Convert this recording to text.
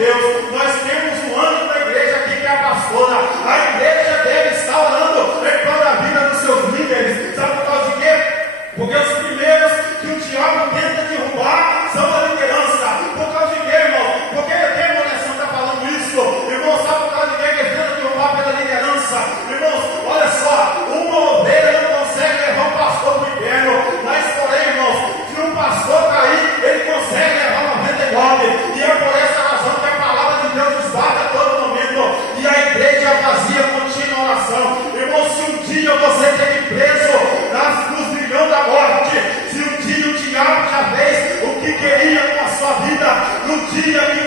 Deus. Nós temos um anjo da igreja aqui que é a pastora. A igreja deve estar orando em prol da vida dos seus líderes. Sabe por causa de quê? Porque os primeiros que o diabo tenta derrubar são a liderança. Por causa de quê, irmão? Porque a demolição está falando isso. Irmão, sabe por causa de quê que ele tenta derrubar pela liderança? Irmãos, olha só, uma ovelha não consegue levar um pastor para o inferno. Mas, porém, irmãos, se um pastor cair, ele consegue levar 99. E é por essa razão que a palavra de Deus nos bate a todo momento. E a igreja vazia contínua oração. Irmão, se um dia você teve preso nos grilhões da morte, se um dia o diabo já fez o que queria com a sua vida, no dia que